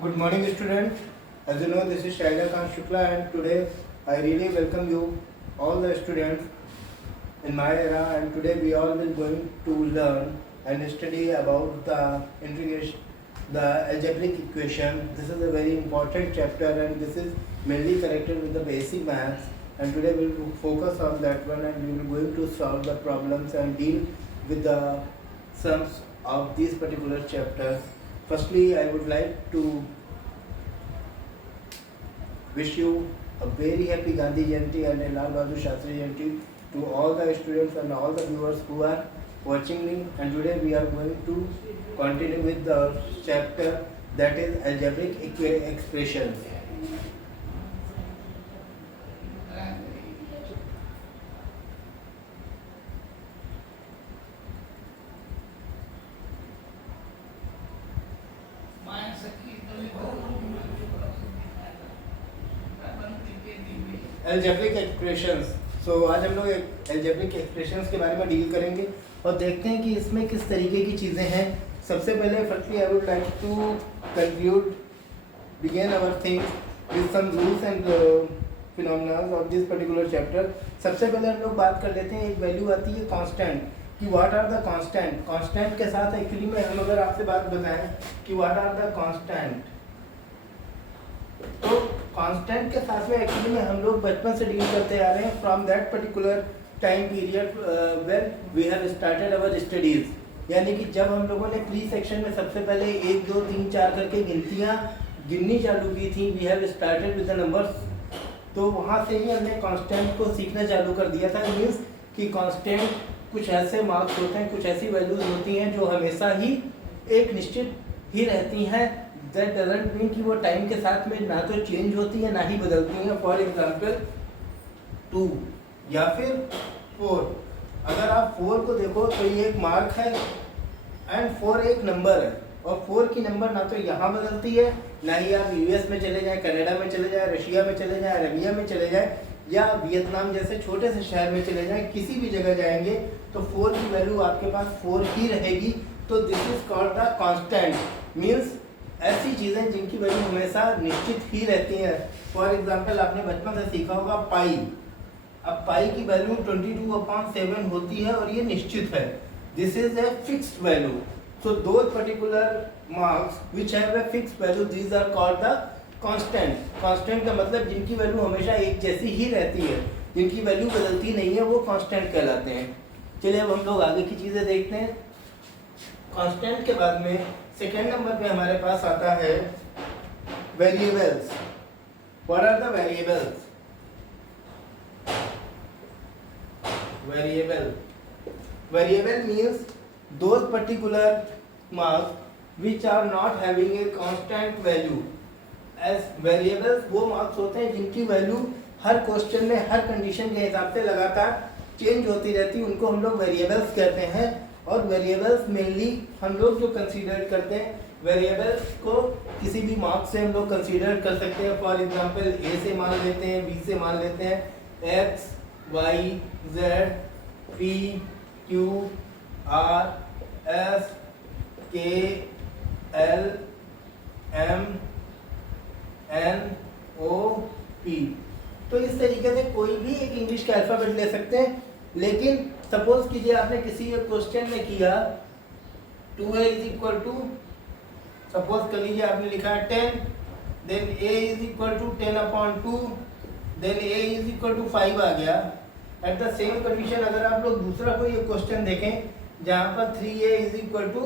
Good morning, student. As you know, this is Shaila Khan Shukla, and today I really welcome you, all the students in my era. And today we all will going to learn and study about the integration, the algebraic equation. This is a very important chapter, and this is mainly connected with the basic maths. And today we will focus on that one, and we will going to solve the problems and deal with the sums of these particular chapters. Firstly, I would like to wish you a very happy Gandhi Jayanti and a Lal Bahadur Shastri Jayanti to all the students and all the viewers who are watching me. And today we are going to continue with the chapter that is algebraic expressions. Algebraic expressions. So आज हम लोग algebraic expressions के बारे में deal करेंगे और देखते हैं कि इसमें किस तरीके की चीज़ें हैं। सबसे पहले firstly I would like to conclude begin our things with some rules and phenomena of this particular chapter. सबसे पहले हम लोग बात कर लेते हैं, एक वैल्यू आती है कांस्टेंट कि what are the constant. Constant के साथ एक्चुअली में हम अगर आपसे बात बताएं कि व्हाट आर द कांस्टेंट, तो कांस्टेंट के साथ में एक्चुअली में हम लोग बचपन से डील करते आ रहे हैं from that particular time period when we have started our studies. यानी कि जब हम लोगों ने प्री सेक्शन में सबसे पहले 1 2 3 4 करके गिनतियाँ गिननी चालू की थी, we have started with the numbers, तो वहाँ से ही हमने कांस्टेंट को सीखना चालू कर दिया था। मीन्स कि कांस्टेंट कुछ ऐसे मार्क्स होते हैं, कुछ ऐसी वैल्यूज होती हैं जो हमेशा ही एक निश्चित ही रहती हैं। दैट डजंट मीन कि वो टाइम के साथ में ना तो चेंज होती है ना ही बदलती हैं। फॉर एग्जांपल 2 या फिर 4, अगर आप 4 को देखो तो ये एक मार्क है एंड 4 एक नंबर है, और 4 की नंबर ना तो यहाँ बदलती है ना ही आप यूएस में चले जाएं, कनाडा में चले जाएं, रशिया में चले जाएं, अरबिया में चले जाएं या वियतनाम जैसे छोटे से शहर में चले जाएं, किसी भी जगह जाएंगे तो 4 की वैल्यू आपके पास 4 ही रहेगी। तो this is called the constant. Means ऐसी चीज़ें जिनकी वैल्यू हमेशा निश्चित ही रहती हैं। फॉर एग्जांपल आपने बचपन से सीखा होगा पाई। अब पाई की वैल्यू 22/7 होती है और ये निश्चित है। This is a fixed value. So दो particular marks which have a fixed value, these are called the constant. Constant का मतलब जिनकी वैल्यू हमेशा एक जैसी ही रहती है, जिनकी वैल्यू बदलती नहीं है, वो कांस्टेंट कहलाते हैं। चलिए अब हम लोग आगे की चीज़ें देखते हैं। कांस्टेंट के बाद में सेकेंड नंबर पे हमारे पास आता है variables. What are the variables? Variable means those particular marks which are not having a constant value. As variables वो मार्क्स होते हैं जिनकी वैल्यू हर क्वेश्चन में हर कंडीशन के हिसाब से लगातार चेंज होती रहती है, उनको हम लोग वेरिएबल्स कहते हैं। और वेरिएबल्स मेनली हम लोग जो कंसीडर करते हैं, वेरिएबल्स को किसी भी मार्क्स से हम लोग कंसीडर कर सकते हैं। फॉर एग्जांपल ए से मान लेते हैं, बी से मान लेते हैं, X Y Z P Q R S K L M N O P. तो इस तरीके से कोई भी एक इंग्लिश का अल्फाबेट ले सकते हैं। लेकिन सपोज कीजिए आपने किसी एक क्वेश्चन में किया 2a is equal to, suppose कर लीजिए आपने लिखा है 10, then a is equal to 10/2, then a is equal to 5 आ गया। एट द सेम कंडीशन अगर आप लोग दूसरा कोई एक क्वेश्चन देखें जहाँ पर 3a इज इक्वल टू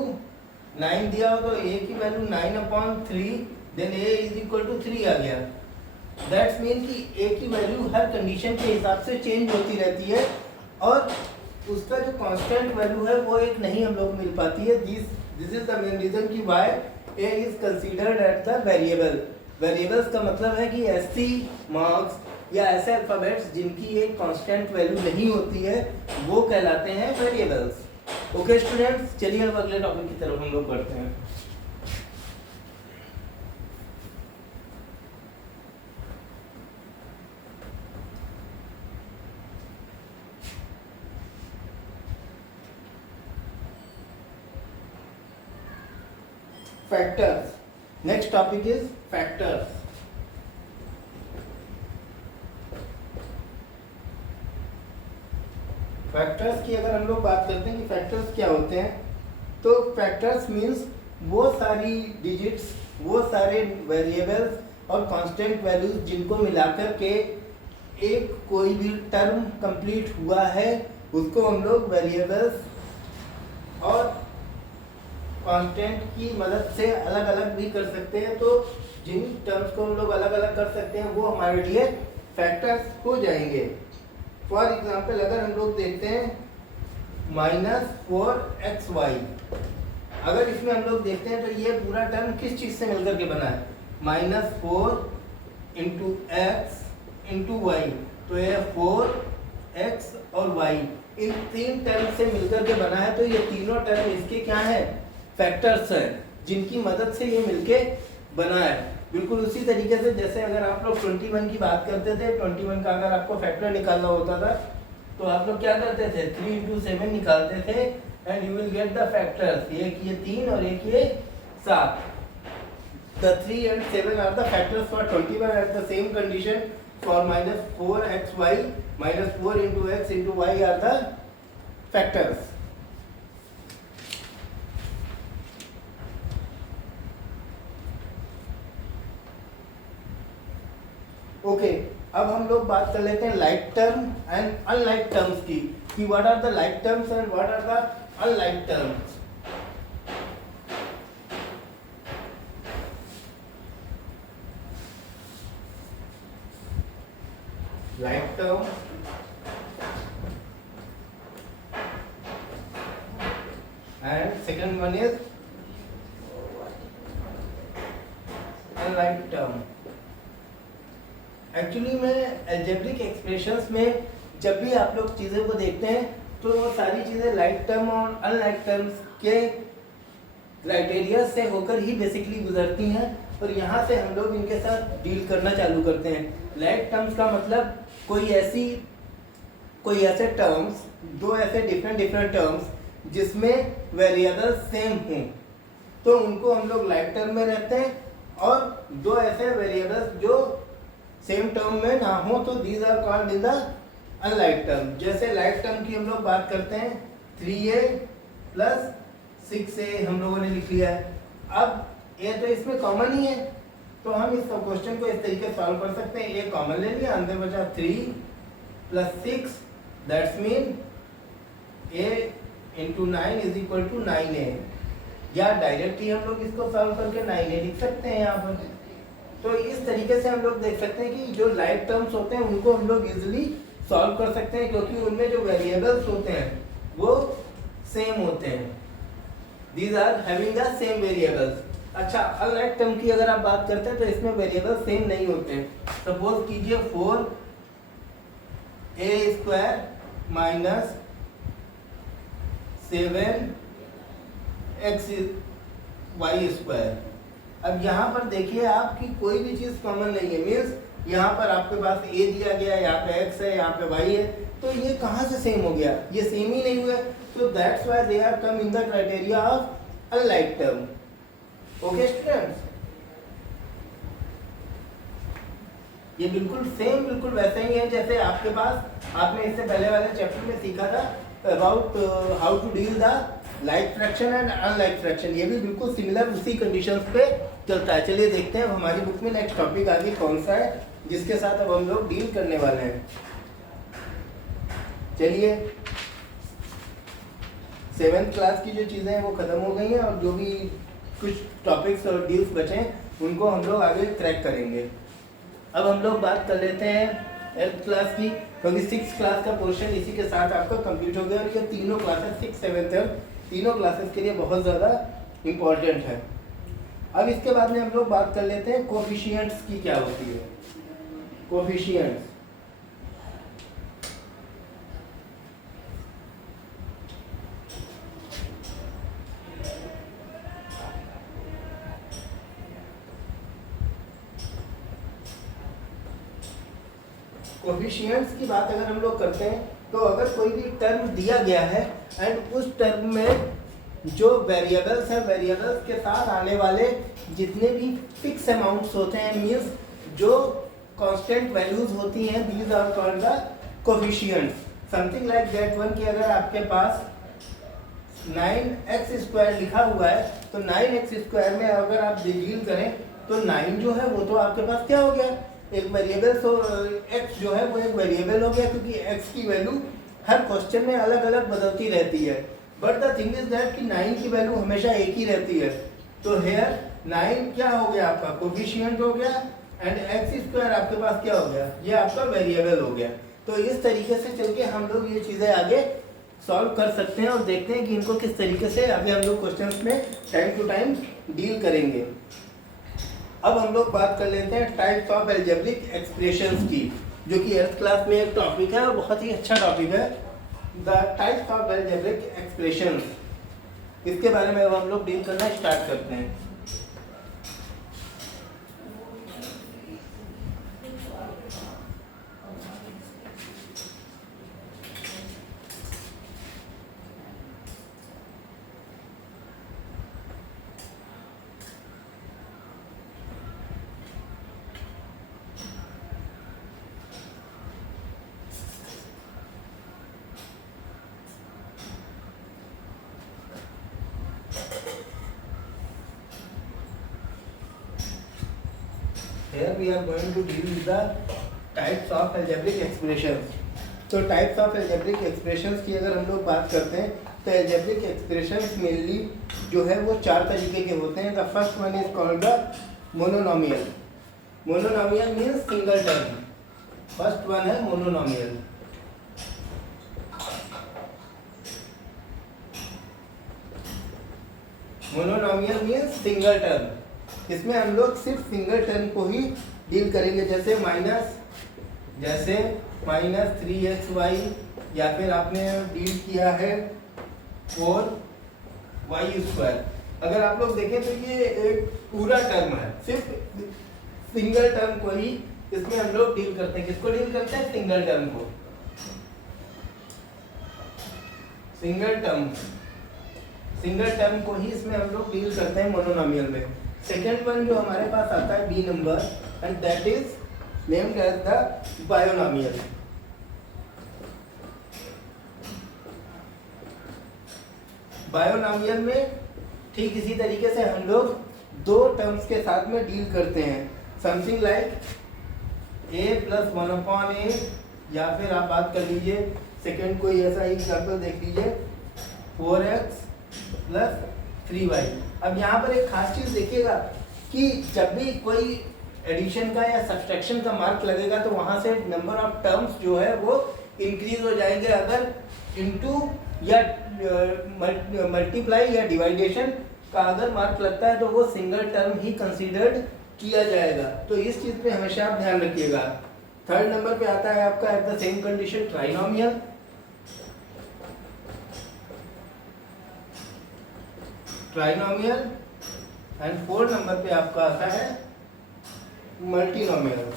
9 दिया हो, तो a की value 9/3, then a is equal to 3 आ गया। दैट्स मीन कि a की वैल्यू हर कंडीशन के हिसाब से चेंज होती रहती है और उसका जो कांस्टेंट वैल्यू है वो एक नहीं हम लोग मिल पाती है। This is the main reason कि why a is considered at the variable. Variables का मतलब है कि ऐसी मार्क्स या ऐसे अल्फाबेट्स जिनकी एक कांस्टेंट वैल्यू नहीं होती है वो कहलाते हैं वेरिएबल्स। ओके स्टूडेंट्स, चलिए अब अगले टॉपिक की तरफ हम लोग बढ़ते हैं। Factors. Next topic is factors. Factors की अगर हम लोग बात करते हैं कि फैक्टर्स क्या होते हैं, तो फैक्टर्स मीन्स वो सारी डिजिट्स, वो सारे वेरिएबल्स और कांस्टेंट वैल्यूज जिनको मिलाकर के एक कोई भी टर्म कंप्लीट हुआ है, उसको हम लोग वेरिएबल्स और कांस्टेंट की मदद से अलग अलग भी कर सकते हैं। तो जिन टर्म्स को हम लोग अलग अलग कर सकते हैं वो हमारे लिए फैक्टर्स हो जाएंगे। फॉर एग्जाम्पल अगर हम लोग देखते हैं -4xy, अगर इसमें हम लोग देखते हैं तो ये पूरा टर्म किस चीज़ से मिलकर के बना है, -4 × x × y, तो ये 4x और y इन तीन टर्म से मिलकर के बना है। तो ये तीनों टर्म इसके क्या है, फैक्टर्स है, जिनकी मदद से ये मिलके बना है। बिल्कुल उसी तरीके से जैसे अगर आप लोग 21 की बात करते थे, 21 का अगर आपको फैक्टर निकालना होता था तो आप लोग क्या करते थे, 3 × 7 निकालते थे and you will get the factors, एक ये 3 और एक ये 7। The 3 and 7 are the factors for 21 at the same condition for -4xy, -4 × x × y are the factors. Okay, अब हम लोग बात कर लेते हैं like term and unlike terms की, कि what are the like terms and what are the unlike terms. Like term and second one is unlike term. Actually में अलजेब्रिक एक्सप्रेशंस में जब भी आप लोग चीज़ों को देखते हैं तो वो सारी चीज़ें लाइक टर्म और अनलाइक टर्म्स के क्राइटेरिया से होकर ही बेसिकली गुजरती हैं, और यहाँ से हम लोग इनके साथ डील करना चालू करते हैं। लाइक टर्म्स का मतलब कोई ऐसे टर्म्स, दो ऐसे डिफरेंट टर्म्स जिसमें वेरिएबल सेम हों, तो उनको हम लोग लाइक टर्म में रहते हैं। और दो ऐसे वेरिएबल्स जो सेम टर्म में ना हो तो these are called in the unlike term. जैसे लाइक टर्म की हम लोग बात करते हैं, 3a + 6a हम लोगों ने लिख लिया है। अब a तो इसमें कॉमन ही है, तो हम इस क्वेश्चन को इस तरीके से सॉल्व कर सकते हैं। a कॉमन ले लिया, अंदर बचा 3 + 6, दैट्स मीन a × 9 = 9a, या डायरेक्टली हम लोग इसको सॉल्व करके 9a लिख सकते हैं यहाँ पर। तो इस तरीके से हम लोग देख सकते हैं कि जो लाइक टर्म्स होते हैं उनको हम लोग इजीली सॉल्व कर सकते हैं, क्योंकि उनमें जो वेरिएबल्स होते हैं वो सेम होते हैं, these are having the same variables. अच्छा, अनलाइक टर्म की अगर आप बात करते हैं तो इसमें वेरिएबल्स सेम नहीं होते हैं। सपोज कीजिए 4a² - 7xy²। अब यहाँ पर देखिए आप कि कोई भी चीज़ कॉमन नहीं है, मीन्स यहाँ पर आपके पास a दिया गया, यहाँ पे x है, यहाँ पे y है, तो ये कहाँ से सेम हो गया, ये सेम ही नहीं हुआ। तो that's why they are come in the criteria of unlike term. Okay students, ये बिल्कुल सेम, बिल्कुल वैसे ही है जैसे आपके पास आपने इससे पहले वाले चैप्टर में सीखा था about how to deal the like fraction and unlike fraction. ये भी बिल्कुल सिमिलर उसी कंडीशंस पे चलता है। चलिए देखते हैं अब हमारी बुक में नेक्स्ट टॉपिक आगे कौन सा है जिसके साथ अब हम लोग डील करने वाले हैं। चलिए, 7th क्लास की जो चीज़ें हैं वो ख़त्म हो गई हैं, और जो भी कुछ टॉपिक्स और डील्स बचे हैं उनको हम लोग आगे क्रैक करेंगे। अब हम लोग बात कर लेते हैं 8th क्लास की, क्योंकि 6th क्लास का पोर्शन इसी के साथ आपका कंप्लीट हो गया, और ये तीनों क्लासेस 6, 7, 8 तीनों क्लासेस के लिए बहुत ज़्यादा इम्पॉर्टेंट है। अब इसके बाद में हम लोग बात कर लेते हैं कोफिशिएंट्स की क्या होती है। कोफिशिएंट्स, कोफिशिएंट्स की बात अगर हम लोग करते हैं तो अगर कोई भी टर्म दिया गया है एंड उस टर्म में जो वेरिएबल्स हैं, वेरिएबल्स के साथ आने वाले जितने भी फिक्स अमाउंट्स होते हैं, मीन्स जो कांस्टेंट वैल्यूज होती हैं, these are called the coefficients. Something like that one कि अगर आपके पास 9x² लिखा हुआ है तो 9x² में अगर आप डील करें तो 9 जो है वो तो आपके पास क्या हो गया, एक वेरिएबल। तो x जो है वो एक वेरिएबल हो गया, क्योंकि x की वैल्यू हर क्वेश्चन में अलग अलग बदलती रहती है। But the thing is that कि 9 की वैल्यू हमेशा एक ही रहती है। तो हेयर 9 क्या हो गया आपका कोफिशिएंट हो गया, एंड x² आपके पास क्या हो गया, ये आपका वेरिएबल हो गया। तो इस तरीके से चल के हम लोग ये चीज़ें आगे सॉल्व कर सकते हैं और देखते हैं कि इनको किस तरीके से आगे हम लोग क्वेश्चंस में टाइम टू टाइम डील करेंगे। अब हम लोग बात कर लेते हैं टाइप्स ऑफ अलजेब्रिक एक्सप्रेशंस की, जो कि 8th क्लास में एक टॉपिक है और बहुत ही अच्छा टॉपिक है, the types of algebraic expressions. इसके बारे में अब हम लोग डील करना स्टार्ट करते हैं। Here we are going to deal with the types of algebraic expressions. तो टाइप्स ऑफ algebraic expressions की अगर हम लोग बात करते हैं तो algebraic expressions मेनली जो है वो 4 तरीके के होते हैं। The first one is called the monomial. Monomial means single term. First one है monomial. Monomial means single term. इसमें हम लोग सिर्फ सिंगल टर्म को ही डील करेंगे, जैसे -3xy, या फिर आपने डील किया है 4y²। अगर आप लोग देखें तो ये एक पूरा टर्म है, सिर्फ सिंगल टर्म को ही इसमें हम लोग डील करते हैं। किसको डील करते हैं? सिंगल टर्म को। सिंगल टर्म को ही इसमें हम लोग डील करते हैं मोनोनॉमियल में। सेकेंड वन जो हमारे पास आता है b number, and that is named as the binomial. Binomial में ठीक इसी तरीके से हम लोग 2 टर्म्स के साथ में डील करते हैं। समथिंग लाइक a+1/a, या फिर आप बात कर लीजिए सेकेंड कोई ऐसा ही एग्जाम्पल देख लीजिए 4x + 3y। अब यहाँ पर एक खास चीज़ देखिएगा कि जब भी कोई एडिशन का या सब्सट्रैक्शन का मार्क लगेगा तो वहाँ से नंबर ऑफ टर्म्स जो है वो इंक्रीज हो जाएंगे। अगर इनटू या मल्टीप्लाई या डिवाइडेशन का अगर मार्क लगता है तो वो सिंगल टर्म ही कंसीडर्ड किया जाएगा। तो इस चीज़ पे हमेशा आप ध्यान रखिएगा। थर्ड नंबर पे आता है आपका at the same condition trinomial. And 4 number पे आपका आता है मल्टीनोमियल।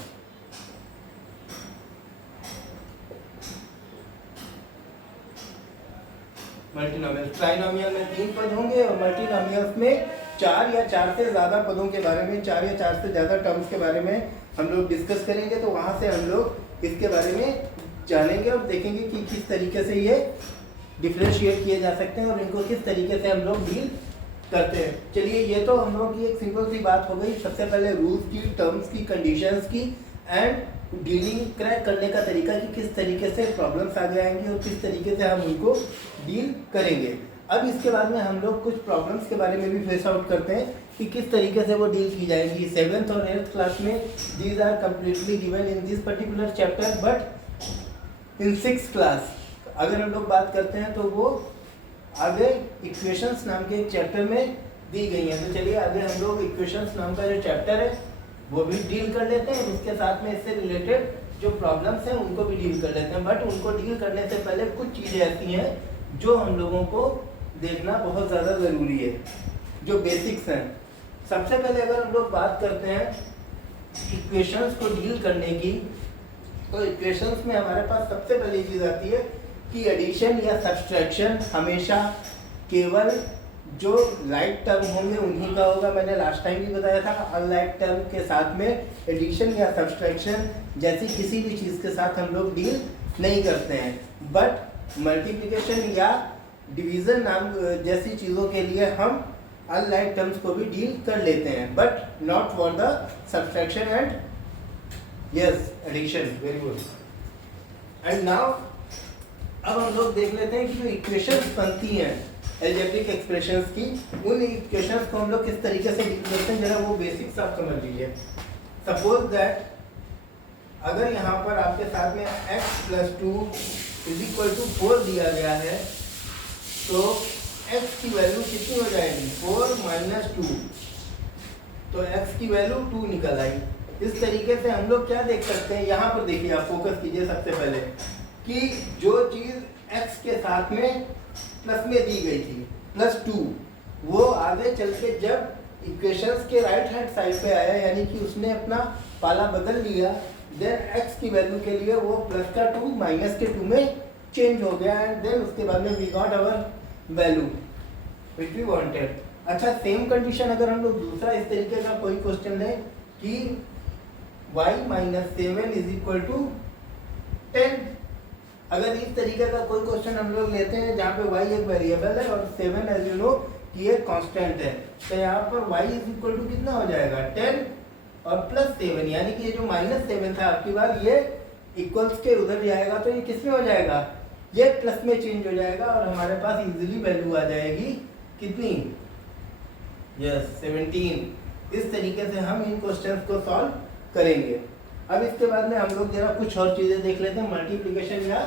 ट्राइनोमियल में 3 पद होंगे और मल्टीनोमियल्स में 4 या 4 से ज़्यादा पदों के बारे में, 4 या 4 से ज़्यादा टर्म्स के बारे में हम लोग डिस्कस करेंगे। तो वहाँ से हम लोग इसके बारे में जानेंगे और देखेंगे कि किस तरीके से ये डिफ्रेंशिएट किए जा सकते हैं और इनको किस तरीके से हम लोग डील करते हैं। चलिए, ये तो हम लोग की एक सिंपल सी बात हो गई। सबसे पहले रूल्स की, टर्म्स की, कंडीशंस की एंड डीलिंग क्रैक करने का तरीका कि किस तरीके से प्रॉब्लम्स आगे आएंगे और किस तरीके से हम उनको डील करेंगे। अब इसके बाद में हम लोग कुछ प्रॉब्लम्स के बारे में भी फेस आउट करते हैं कि किस तरीके से वो डील की जाएंगी। 7th और 8th क्लास में these are completely given in this particular chapter, but in 6th class अगर हम लोग बात करते हैं तो वो आगे इक्वेशंस नाम के एक चैप्टर में दी गई हैं। तो चलिए आगे हम लोग इक्वेशंस नाम का जो चैप्टर है वो भी डील कर लेते हैं। उसके साथ में इससे रिलेटेड जो प्रॉब्लम्स हैं उनको भी डील कर लेते हैं। बट उनको डील करने से पहले कुछ चीज़ें ऐसी हैं जो हम लोगों को देखना बहुत ज़्यादा ज़रूरी है, जो बेसिक्स हैं। सबसे पहले अगर हम लोग बात करते हैं इक्वेशंस को डील करने की, तो इक्वेशंस में हमारे पास सबसे पहली चीज़ आती है कि एडिशन या सब्सट्रैक्शन हमेशा केवल जो लाइक टर्म होंगे उन्हीं का होगा। मैंने लास्ट टाइम भी बताया था, अनलाइक टर्म के साथ में एडिशन या सब्सट्रैक्शन जैसी किसी भी चीज़ के साथ हम लोग डील नहीं करते हैं। बट मल्टीप्लिकेशन या डिवीज़न नाम जैसी चीज़ों के लिए हम अनलाइक टर्म्स को भी डील कर लेते हैं, but not for the subtraction and yes addition. Very good. And now अब हम लोग देख लेते हैं कि जो इक्वेशंस बनती हैं अलजेब्रिक एक्सप्रेशंस की, उन इक्वेशंस को हम लोग किस तरीके से डील करते हैं, जरा वो बेसिक्स आप समझ लीजिए। सपोज दैट अगर यहाँ पर आपके साथ में x + 2 = 4 दिया गया है, तो x की वैल्यू कितनी हो जाएगी, 4 - 2, तो x की वैल्यू 2 निकल आई। इस तरीके से हम लोग क्या देख सकते हैं, यहाँ पर देखिए, आप फोकस कीजिए सबसे पहले कि जो चीज़ x के साथ में प्लस में दी गई थी +2, वो आगे चल के जब इक्वेशंस के राइट हैंड साइड पे आया, यानी कि उसने अपना पाला बदल लिया, देन x की वैल्यू के लिए वो +2 -2 में चेंज हो गया, एंड देन उसके बाद में we got our value which we wanted. अच्छा, सेम कंडीशन अगर हम लोग दूसरा इस तरीके का कोई क्वेश्चन है कि y - 7 = 10, अगर इस तरीके का कोई क्वेश्चन हम लोग लेते हैं जहाँ पे y एक वेरिएबल है और 7 एज यू नो कि एक कांस्टेंट है, तो यहाँ पर y = कितना हो जाएगा, 10 और +7, यानी कि ये जो -7 था आपकी बार ये इक्वल्स के उधर जाएगा, तो ये किस में हो जाएगा, ये प्लस में चेंज हो जाएगा और हमारे पास इजीली वैल्यू आ जाएगी कितनी, यस 17। इस तरीके से हम इन क्वेश्चंस को सॉल्व करेंगे। अब इसके बाद में हम लोग जरा कुछ और चीज़ें देख लेते हैं मल्टीप्लिकेशन या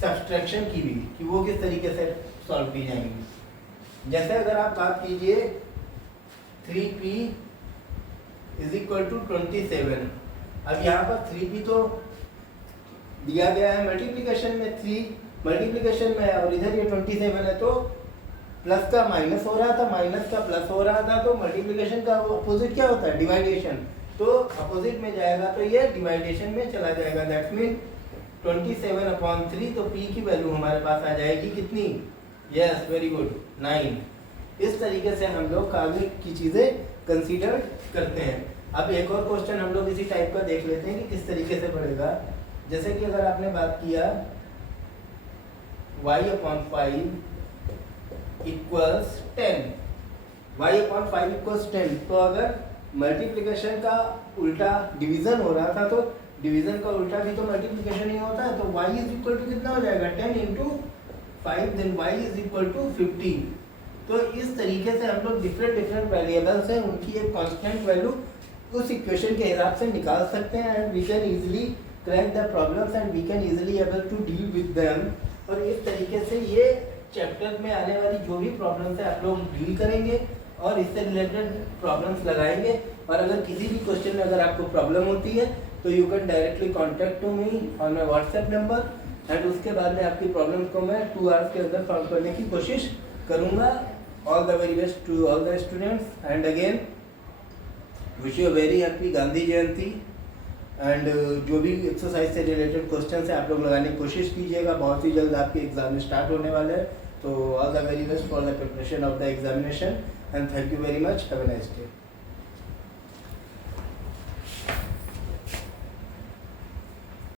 सब्सट्रैक्शन की भी, कि वो किस तरीके से सॉल्व की जाएंगी। जैसे अगर आप बात कीजिए 3p = 27, अब यहाँ पर 3p तो दिया गया है मल्टीप्लिकेशन में, 3 मल्टीप्लिकेशन में है और इधर ये 27 है, तो प्लस का माइनस हो रहा था, माइनस का प्लस हो रहा था, तो मल्टीप्लिकेशन का अपोजिट क्या होता है, डिवाइडेशन, तो अपोजिट में जाएगा तो ये डिवाइडेशन में चला जाएगा। दैट मीन 27/3, तो p की वैल्यू हमारे पास आ जाएगी कितनी, यस वेरी गुड, 9। इस तरीके से हम लोग आगे की चीज़ें कंसीडर करते हैं। अब एक और क्वेश्चन हम लोग इसी टाइप का देख लेते हैं कि किस तरीके से पड़ेगा। जैसे कि अगर आपने बात किया y/5 = 10, y/5 = 10, तो अगर मल्टीप्लिकेशन का उल्टा डिवीजन हो रहा था, तो डिवीजन का उल्टा भी तो मल्टीप्लिकेशन ही होता है, तो y = कितना हो जाएगा, 10 × 5, देन y = 50। तो इस तरीके से हम लोग डिफरेंट वेरिएबल्स हैं, उनकी एक कांस्टेंट वैल्यू उस इक्वेशन के हिसाब से निकाल सकते हैं, and we can easily crack the problems and we can easily able to deal with them. और इस तरीके से ये चैप्टर में आने वाली जो भी प्रॉब्लम्स है आप लोग डील करेंगे और इससे रिलेटेड प्रॉब्लम्स लगाएंगे। और अगर किसी भी क्वेश्चन में अगर आपको प्रॉब्लम होती है तो you can directly contact to me on my WhatsApp number, and उसके बाद में आपकी प्रॉब्लम को मैं 2 आवर्स के अंदर सॉल्व करने की कोशिश करूँगा। All the very best to all the students, and again wish you very happy Gandhi Jayanti. And जो भी एक्सरसाइज से रिलेटेड क्वेश्चन है आप लोग लगाने की कोशिश कीजिएगा, बहुत ही जल्द आपके एग्जाम स्टार्ट होने वाले हैं। तो all the very best for the preparation of the examination, and thank you very much, have a nice day.